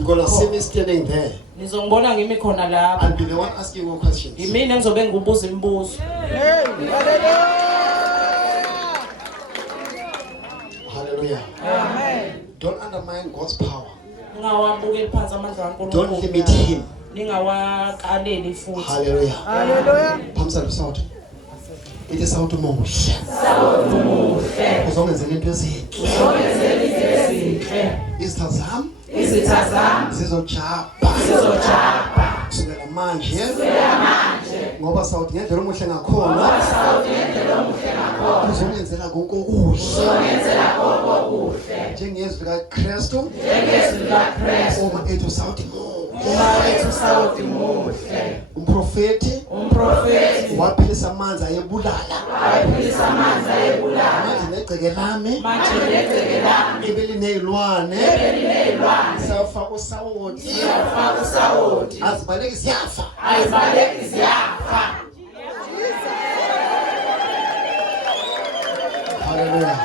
You're gonna see me standing there. Nizongibona ngimi khona lapha. I'll be the one asking you questions. Yimina engizobe ngibuza imibuzo. Hallelujah. Amen. Don't undermine God's power. Ngawabukeli phansi amandla kaNkulunkulu. Don't limit him. Ningawakaleli futhi. Hallelujah. Hallelujah. Phamsana sound. It is out muhle. Sawuthi muhle. Uzongenzela into ezinhle. Uzongenzela into ezinhle. Izitha zami Izitha zizojabha. Kusukela manje. Ngoba sawuthi ngendlela omuhle ngakhona. Uzongenzela konke okuhle. Njengezwi likaKristu. Uma ethi sawuthi muhle. Umprofeti waphilisa amanzi ayebulala. Manje negceke lami ibeli nezilwane sawufaka usawoti azibaleki siyafa. Hallelujah.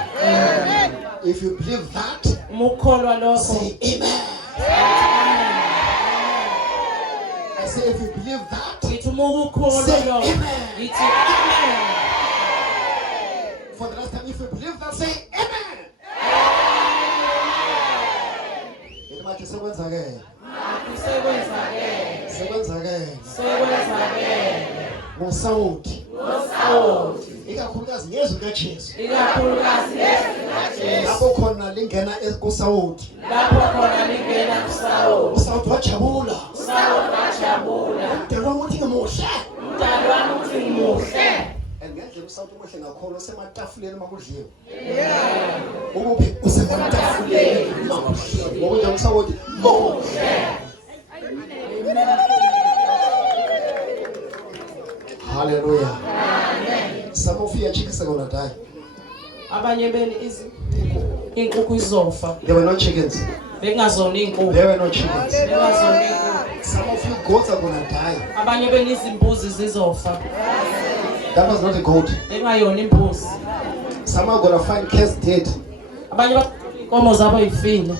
If you believe that, Mukholwa lokho. say amen. I say if you believe that, Ngithi ukukholwa say lokho. amen. Ngithi amen. For the last time, if you believe that, say amen. Yini manje sekwenzakele. Sekwenzakele. Ngosawoti. Ikakhulukazi ngezwi kaJesu. Lapho khona lingena kusawoti. Usawoti wajabula. Umntwana wami uthi ngimuhle. Ngendlela usawuthi umuhle ngakhona usematafuleni makudliwe. Ukuphi usematafuleni makudliwe. Ngokuthi usawuthi muhle. Hallelujah. Some of you are chickens are gonna die. Abanye beni inkukhu izofa. There were no chickens. Bengazona inkukhu. There were no chickens. Bengazona inkukhu. Some of you goats are gonna die. Abanye beni izimbuzi zizofa. That was not a goat. Bengayona imbuzi. Some are gonna find cats dead. Abanye inkomo zabo yifile.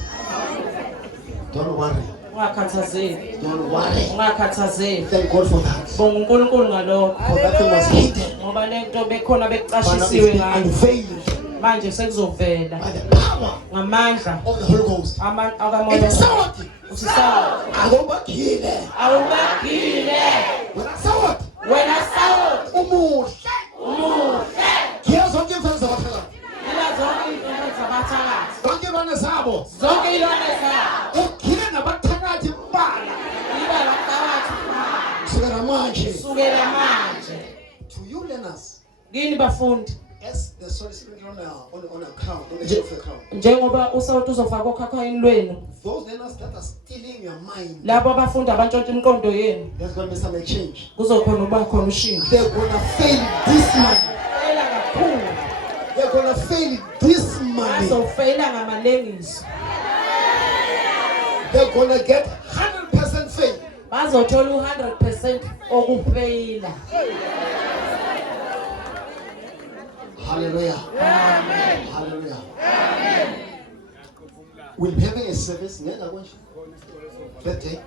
Don't worry. Ungakhathazeki. Don't worry. Ungakhathazeki. Thank God for that. Bonga uNkulunkulu ngalokho. For that thing was hidden. Ngoba lento bekhona But now it's bekucashisiwe been ngayo. unveiled Manje sekuzovela by the power ngamandla of the Holy Ghost. akamoya. It is something. Usisawa. Akubakile. Awubagile. Wena sawot. Wena sawo. Umuhle. Umuhle. Ngiyazwa zonke imfana zabathakathi. Ila zonke izinto zabathakathi. Zonke ilwane zabo. Zonke ilwane zabo. Ukhile nabathakathi mbala. Iba laphakathi. Kusukela manje. Sukela manje. To you learners. Kini bafundi. As the soul is sprinkling on a crown, on the head of the crown. Njengoba usawuthi uzofaka okhakhayini lwenu. Those learners that are stealing your mind, Labo abafundi abantshontsha imiqondo yenu. there's going to be some exchange. Kuzokhona uba khona ushintsho. They're going to fail this money. Feyila kakhulu. They're going to fail this money. Bazofeyila ngamalengiso. They're going to get 100% fail. Bazothola u100% okufeyila. Hallelujah. Amen. Hallelujah. Amen. We'll be having a service. Birthday.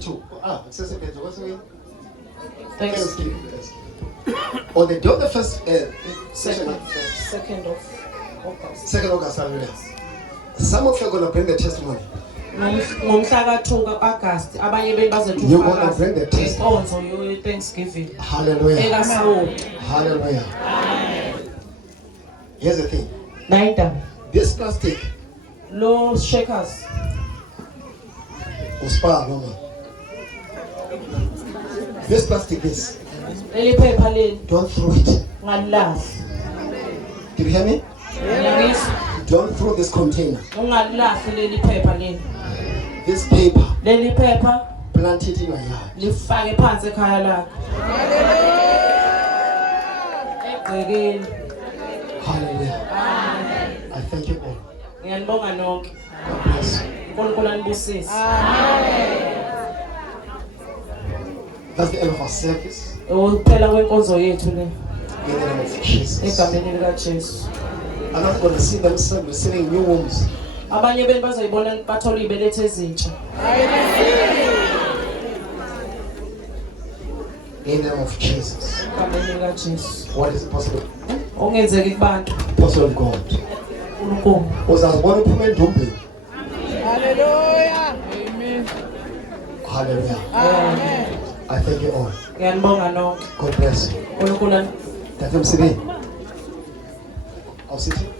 2. It says a birthday. What's the name? Thanksgiving. On the day of the first, Second of August. 2nd August. Hallelujah. Some of you are going to bring the testimony. Ngomhla ka2 kaAugust abanye beni bazothi You're going to bring the testimony. inkonzo yo Thanksgiving. Hallelujah. Ekasawoti. Hallelujah. Here's the thing. Naida. This plastic. Lo shakers. Uspa, no man. This plastic, this. Leli phepha leli Don't throw it. ngalilahle. Did you hear me? Ngiyangizwa. Don't throw this container. Ungalilahle leli phepha leli. This paper. Leli phepha Plant it in your yard. lifake phansi ekhaya lakho. Egcekeni. Hallelujah. Amen. I thank you all. Ngiyanibonga nonke. God bless you. uNkulunkulu anibusise. That's the end of our service. Ukuphela kwenkonzo yethu le In the name of Jesus. egameni likaJesu. I'm not going to see them singing new wombs. abanye benu bazoyibona bathola ibelethe ezintsha. In the name of Jesus. Egameni likaJesu. What is possible? Ongenzeki kubantu. Possible of God. uNkulunkulu. Uzazibona uphuma endumbeni. Hallelujah. Amen. Hallelujah. Amen. I thank you all. Ngiyanibonga nonke. God bless you. uNkulunkulu Tata Msibeni. I'll sit here.